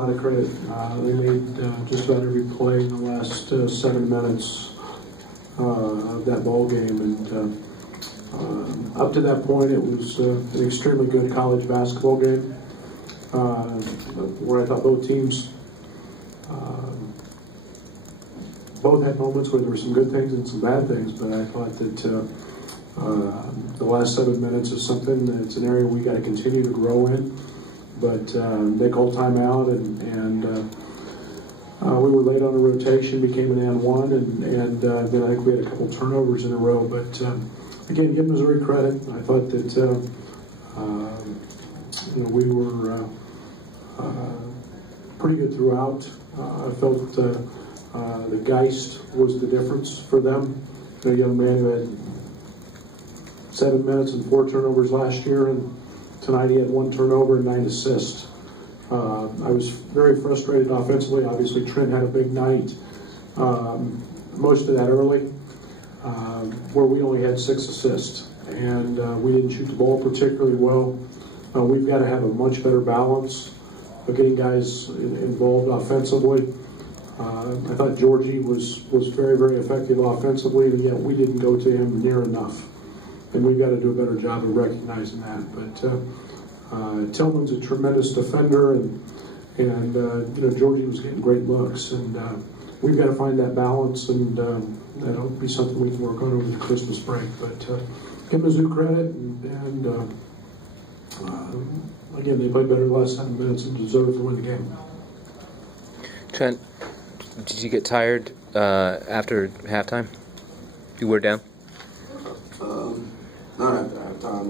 a lot of credit. They made just about every play in the last 7 minutes of that ball game, and up to that point, it was an extremely good college basketball game, where I thought both teams both had moments where there were some good things and some bad things, but I thought that the last 7 minutes is something that's an area we got to continue to grow in. But they called timeout, and we were late on a rotation, became an and one, and then I think we had a couple turnovers in a row. But again, give Missouri credit. I thought that we were pretty good throughout. I felt the Geist was the difference for them. A young man who had 7 minutes and 4 turnovers last year, and tonight he had 1 turnover and 9 assists. I was very frustrated offensively. Obviously, Trent had a big night. Most of that early, where we only had 6 assists, and we didn't shoot the ball particularly well. We've got to have a much better balance of getting guys involved offensively. I thought Georgie was very, very effective offensively, and yet we didn't go to him near enough. And we've got to do a better job of recognizing that. But Tillman's a tremendous defender, and Georgie was getting great looks, and we've got to find that balance, and that'll be something we can work on over the Christmas break. But give Mizzou credit, and again, they played better the last 7 minutes and deserved to win the game. Trent, did you get tired after halftime? You were down? Not after halftime.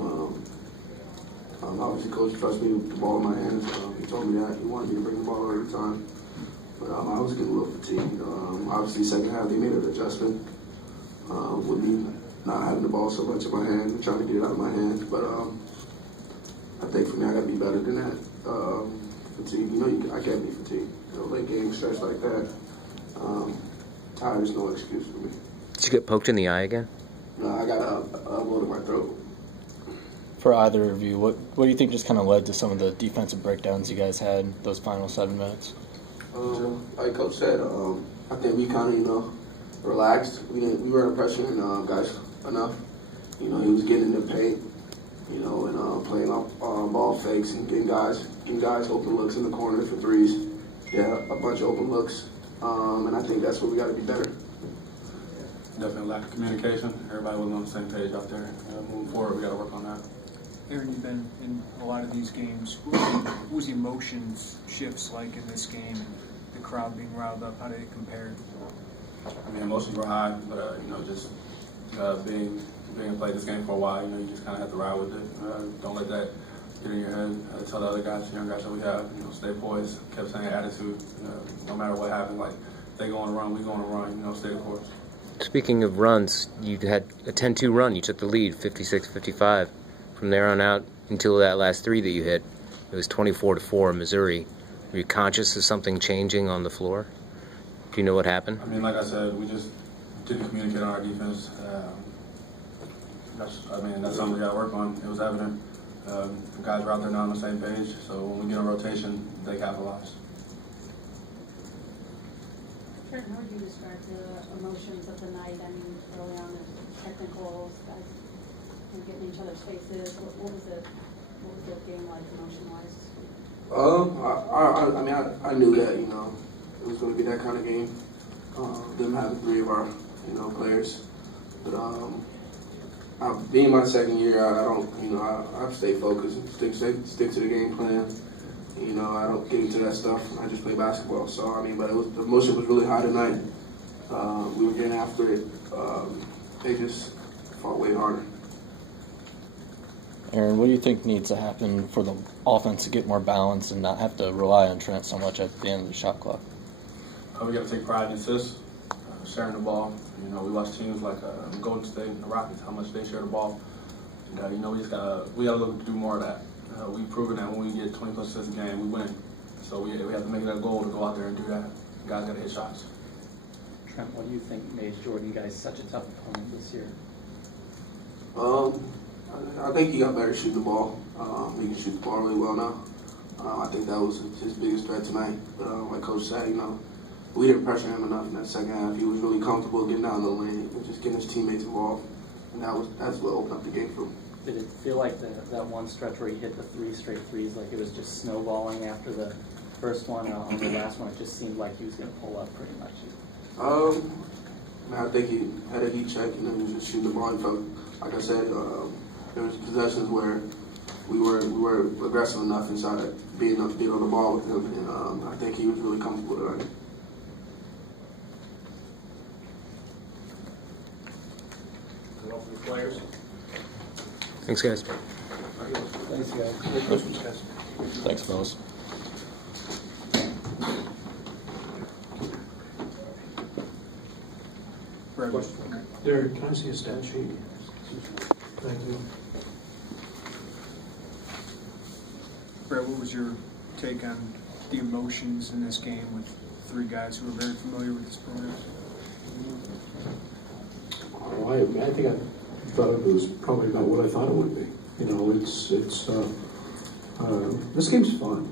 Obviously, Coach trusted me with the ball in my hands. He told me that he wanted me to bring the ball every time. But I was getting a little fatigued. Obviously, second half, they made an adjustment with me not having the ball so much in my hand and trying to get it out of my hands. But I think for me, I got to be better than that. Fatigue, I can't be fatigued. Late game stretch like that, tired is no excuse for me. Did you get poked in the eye again? No, I got a blow to my throat. For either of you, what do you think just kind of led to some of the defensive breakdowns you guys had those final 7 minutes? Like Coach said, I think we kind of, relaxed. We weren't pressuring guys enough. He was getting in the paint, and playing off ball fakes and getting guys open looks in the corner for threes. Yeah, a bunch of open looks, and I think that's where we got to be better. Definitely lack of communication. Everybody wasn't on the same page out there. Moving forward, we got to work on that. Aaron, you've been in a lot of these games. What was the emotions shifts like in this game, and the crowd being riled up? How did it compare? I mean, emotions were high, but just being played this game for a while, you just kind of have to ride with it. Don't let that get in your head. Tell the other guys, young guys that we have, stay poised. Kept saying attitude. No matter what happened, like they go on a run, we go on a run. Stay the course. Speaking of runs, you had a 10-2 run. You took the lead, 56-55. From there on out until that last 3 that you hit, it was 24-4 in Missouri. Were you conscious of something changing on the floor? Do you know what happened? I mean, like I said, we just didn't communicate on our defense. That's something we got to work on. It was evident. The guys were out there not on the same page, so when we get on rotation, they capitalize. Trent, how would you describe the emotions of the night? I mean, early on, the technicals, guys getting in each other's faces. What was the game like emotion-wise? I knew that it was going to be that kind of game. Them having 3 of our players, but being my second year, I stay focused and stick to the game plan. I don't get into that stuff. I just play basketball. So but the emotion was really high tonight. We were getting after it. They just fought way harder. Aaron, what do you think needs to happen for the offense to get more balance and not have to rely on Trent so much at the end of the shot clock? We got to take pride in assists, sharing the ball. We watch teams like Golden State and the Rockets, how much they share the ball. And, we got to look to do more of that. We've proven that when we get 20-plus assists a game, we win. So we have to make it a goal to go out there and do that. Guys got to hit shots. Trent, what do you think made Jordan guys such a tough opponent this year? I think he got better shooting the ball. He can shoot the ball really well now. I think that was his biggest threat tonight. But like Coach said, we didn't pressure him enough in that second half. He was really comfortable getting down the lane and just getting his teammates involved. And that's what opened up the game for him. Did it feel like that one stretch where he hit the 3 straight threes, like it was just snowballing after the first one? On the last one, it just seemed like he was going to pull up pretty much. I think he had a heat check and then he was just shooting the ball. And felt, like I said, there was possessions where we were aggressive enough inside being on the ball with him, and I think he was really comfortable tonight. Players. Thanks, guys. Thanks, guys. Merry Christmas, guys. Thanks, fellas. Derek, can I see a stat sheet? Thank you. Brett, what was your take on the emotions in this game with 3 guys who are very familiar with this program? Oh, I think I thought it was probably about what I thought it would be. This game's fun.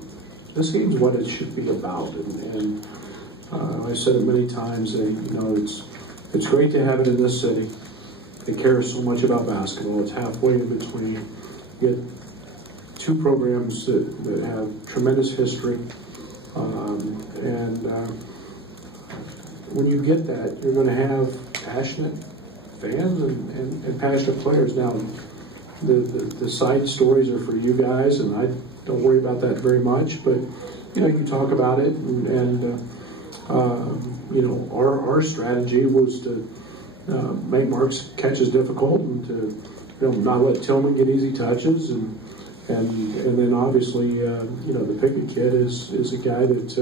This game's what it should be about, and I said it many times. It's great to have it in this city. They care so much about basketball. It's halfway in between. You get 2 programs that have tremendous history, when you get that, you're going to have passionate fans and passionate players. Now, the side stories are for you guys, and I don't worry about that very much. But you talk about it, and our strategy was to make Mark's catches difficult, and to not let Tillman get easy touches, and then obviously the Pickett kid is a guy that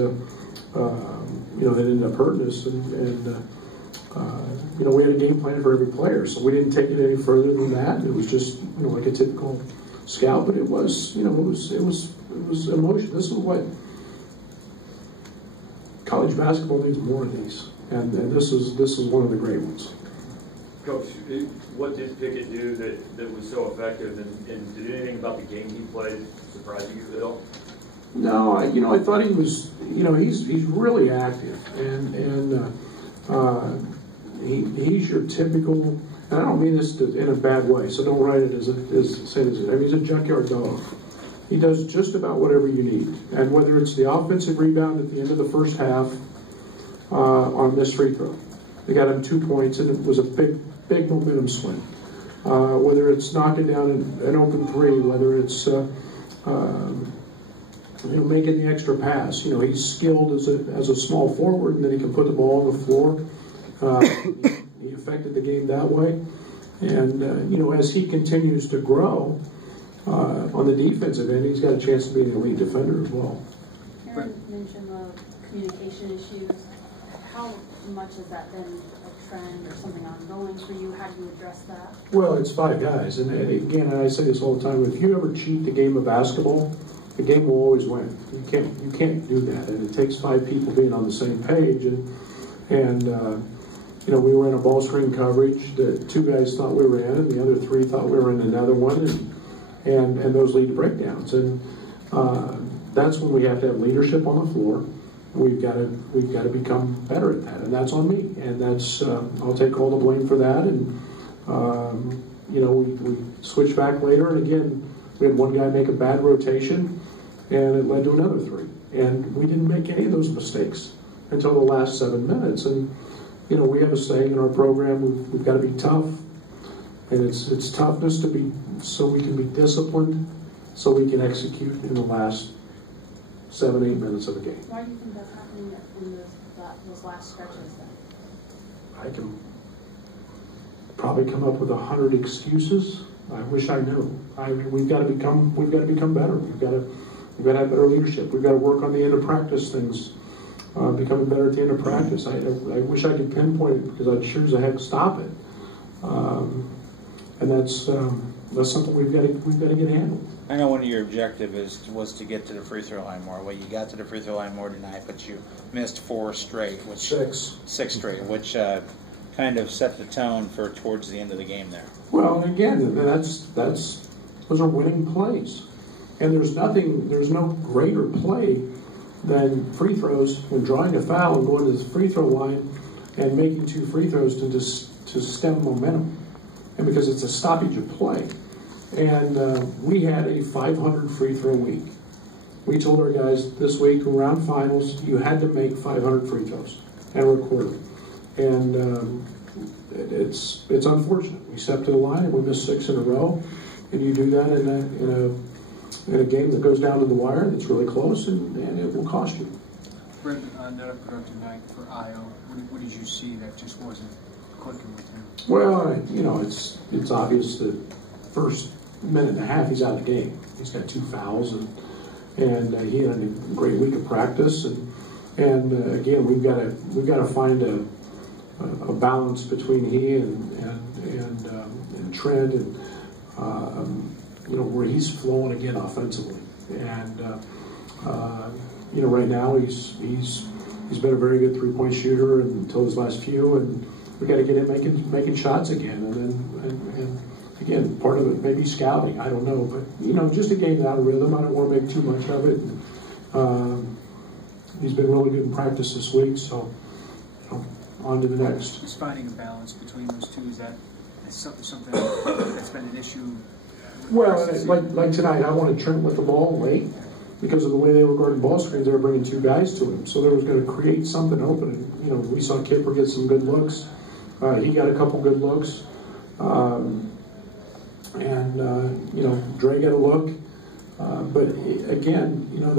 that ended up hurting us, and we had a game plan for every player, so we didn't take it any further than that. It was just like a typical scout, but it was emotion. This is what college basketball needs, more of these, and this is one of the great ones. Coach, what did Pickett do that was so effective, and did anything about the game he played surprise you at all? No, I thought he was, he's really active, and he's your typical, and I don't mean this in a bad way, so don't write it as saying it. I mean, he's a junkyard dog. He does just about whatever you need, and whether it's the offensive rebound at the end of the first half on this free throw, they got him 2 points, and it was a big momentum swing. Whether it's knocking down an open 3, whether it's making the extra pass. He's skilled as a small forward, and then he can put the ball on the floor. He affected the game that way, and as he continues to grow on the defensive end, he's got a chance to be an elite defender as well. Aaron mentioned the communication issues. How much has that been a trend or something ongoing for you? How do you address that? Well, it's 5 guys, and again, I say this all the time. If you ever cheat the game of basketball, the game will always win. You can't do that, and it takes 5 people being on the same page. And we were in a ball screen coverage that 2 guys thought we were in, and the other 3 thought we were in another one, and those lead to breakdowns. And that's when we have to have leadership on the floor. We've got to become better at that, and that's on me. And that's I'll take all the blame for that. And we switched back later, and again, we had one guy make a bad rotation, and it led to another 3. And we didn't make any of those mistakes until the last 7 minutes. And we have a saying in our program: we've got to be tough, and it's toughness to be so we can be disciplined, so we can execute in the last 7-8 minutes of the game. Why do you think that's happening in those last stretches then? I can probably come up with 100 excuses. I wish I knew. We've got to become better. We've got to have better leadership. We've got to work on the end of practice things, becoming better at the end of practice. I wish I could pinpoint it, because I'd sure as heck stop it. And that's something we've got to get handled. I know one of your objectives was to get to the free throw line more. Well, you got to the free throw line more tonight, but you missed 4 straight, which 6 straight, which kind of set the tone for towards the end of the game there. Well, and again, those are winning plays. And there's no greater play than free throws when drawing a foul and going to the free throw line and making 2 free throws to stem momentum, and because it's a stoppage of play. And we had a 500 free throw week. We told our guys this week around finals, you had to make 500 free throws and record them. And it's unfortunate. We stepped to the line and we missed 6 in a row, and you do that in a game that goes down to the wire and it's really close, and it will cost you. Brendan, not a productive night for Io. What did you see that just wasn't clicking with him? Well, you know, it's obvious that first minute and a half he's out of the game. He's got 2 fouls, and he had a great week of practice, and again we've got to find a balance between he and Trent, and you know, where he's flowing again offensively, and you know, right now he's been a very good 3-point shooter until his last few, and we got to get him making shots again, and again, part of it may be scouting, I don't know, but you know, just a game out of rhythm. I don't want to make too much of it. He's been really good in practice this week, so you know, on to the next. Just finding a balance between those two, is that something that's been an issue? Well, like tonight, I wanted Trent with the ball late because of the way they were guarding ball screens. They were bringing 2 guys to him, so they was going to create something open. And, you know, we saw Kipper get some good looks. He got a couple good looks, and you know, Dre got a look. But again, you know,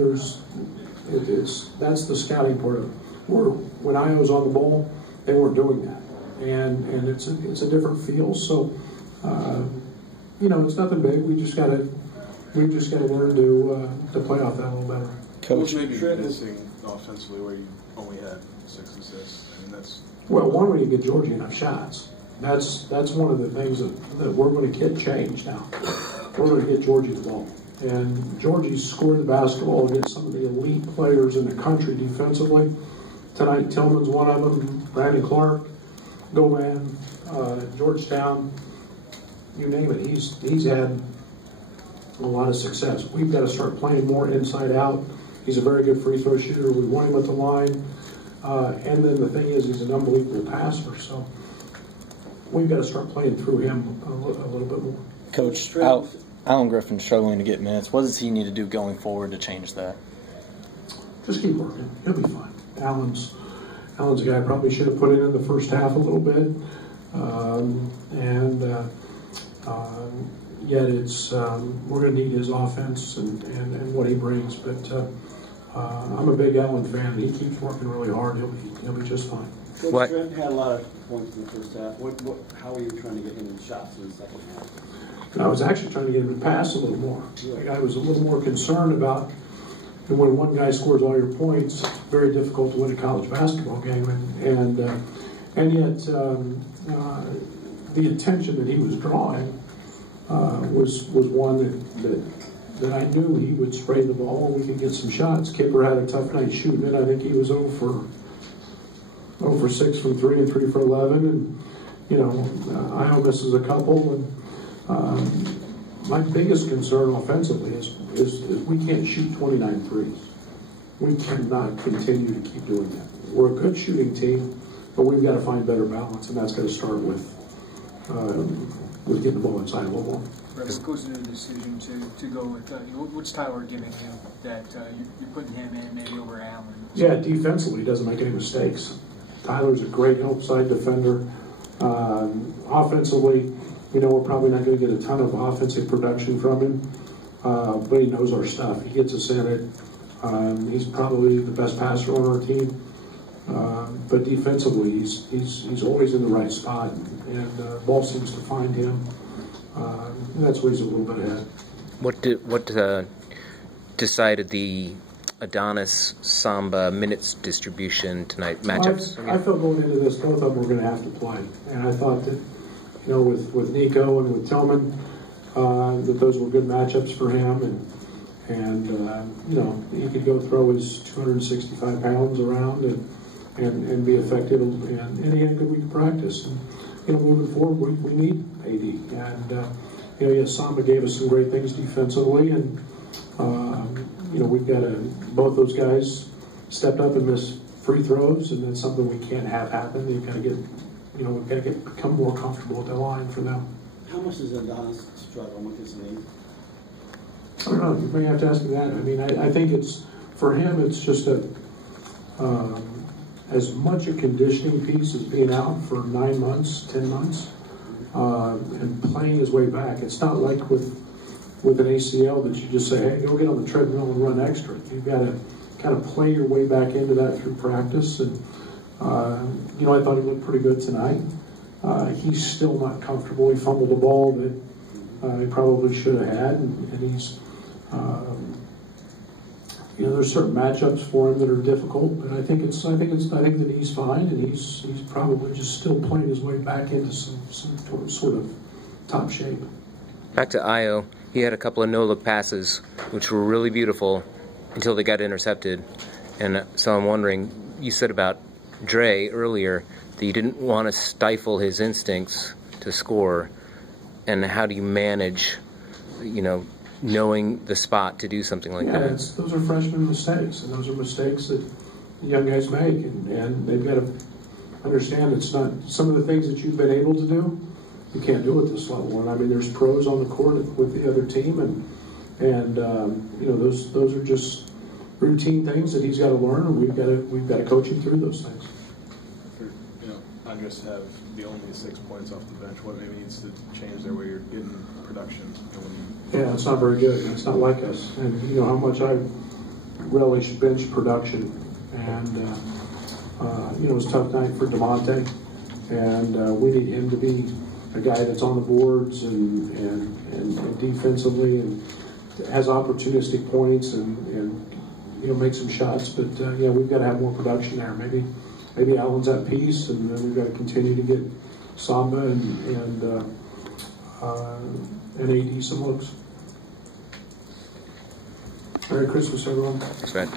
that's the scouting part of it. When I was on the ball, they weren't doing that, and it's a different feel. So. You know, it's nothing big. We've just got to learn to play off that a little better. Coach, maybe missing offensively where you only had 6 assists. I mean, that's one way you get Georgie enough shots. That's one of the things that we're going to get changed now. We're going to get Georgie the ball, and Georgie's scored the basketball against some of the elite players in the country defensively. Tonight, Tillman's one of them. Brandon Clark, Goman, Georgetown. You name it, he's had a lot of success. We've got to start playing more inside out. He's a very good free throw shooter. We want him at the line. And then the thing is, he's an unbelievable passer. So we've got to start playing through him a little bit more. Coach, Alan Griffin's struggling to get minutes. What does he need to do going forward to change that? Just keep working. He'll be fine. Alan's a guy I probably should have put in the first half a little bit. Yet it's we're going to need his offense and what he brings. But I'm a big Allen fan. He keeps working really hard. He'll be just fine. Coach Trent had a lot of points in the first half. How are you trying to get him in shots in the second half? I was actually trying to get him to pass a little more. I was a little more concerned about when one guy scores all your points. Very difficult to win a college basketball game, and yet the attention that he was drawing was one that I knew he would spray the ball and we could get some shots. Kipper had a tough night shooting it. I think he was 0 for 6 from 3 and 3 for 11, and you know, Io misses a couple. And my biggest concern offensively is we can't shoot 29 threes. We cannot continue to keep doing that. We're a good shooting team, but we've got to find better balance, and that's got to start with getting the ball inside a little more. What goes into the decision to go with what's Tyler giving you that you're putting him in maybe over Allen? Yeah, defensively he doesn't make any mistakes. Tyler's a great outside defender. Offensively, we know we're probably not going to get a ton of offensive production from him, but he knows our stuff. He gets us in it. He's probably the best passer on our team. But defensively, he's always in the right spot, and the ball seems to find him. And that's where he's a little bit ahead. What decided the Adonis Samba minutes distribution tonight matchups? I felt going into this, both of them were going to have to play, and I thought that, you know, with Nico and with Tillman, that those were good matchups for him, and you know, he could go throw his 265 pounds around and be effective, and he had a good week of practice. And, you know, moving forward, we need AD, and you know, yes, Samba gave us some great things defensively, and We've got both those guys stepped up and missed free throws, and that's something we can't have happen. They've got to get, we've got to become more comfortable at the line for them. How much is Adonis struggling with his knee? I don't know. You may have to ask him that. I mean, I think it's, for him, it's just as much a conditioning piece as being out for 9 months, 10 months, and playing his way back. It's not like with an ACL that you just say, hey, go get on the treadmill and run extra. You've got to kind of play your way back into that through practice. And, I thought he looked pretty good tonight. He's still not comfortable. He fumbled the ball that he probably should have had, and he's, there's certain matchups for him that are difficult. But I think that he's fine, and he's probably just still playing his way back into some sort of top shape. Back to Io, he had a couple of no-look passes, which were really beautiful until they got intercepted. And so I'm wondering, you said about Dre earlier that you didn't want to stifle his instincts to score. And how do you manage, knowing the spot to do something like that? Those are freshman mistakes, and those are mistakes that young guys make, and they've got to understand it's not some of the things that you've been able to do. You can't do at this level, and I mean, there's pros on the court with the other team, and those are just routine things that he's got to learn, and we've got to coach him through those things. Andres have the only 6 points off the bench. What maybe needs to change there where you're getting production? Yeah, it's not very good. It's not like us, and you know how much I relish bench production, and it was a tough night for DeMonte, and we need him to be a guy that's on the boards and defensively and has opportunistic points and make some shots. But we've got to have more production there. Maybe Allen's at peace, and then we've got to continue to get Samba and AD some looks. Merry Christmas, everyone. Thanks, man.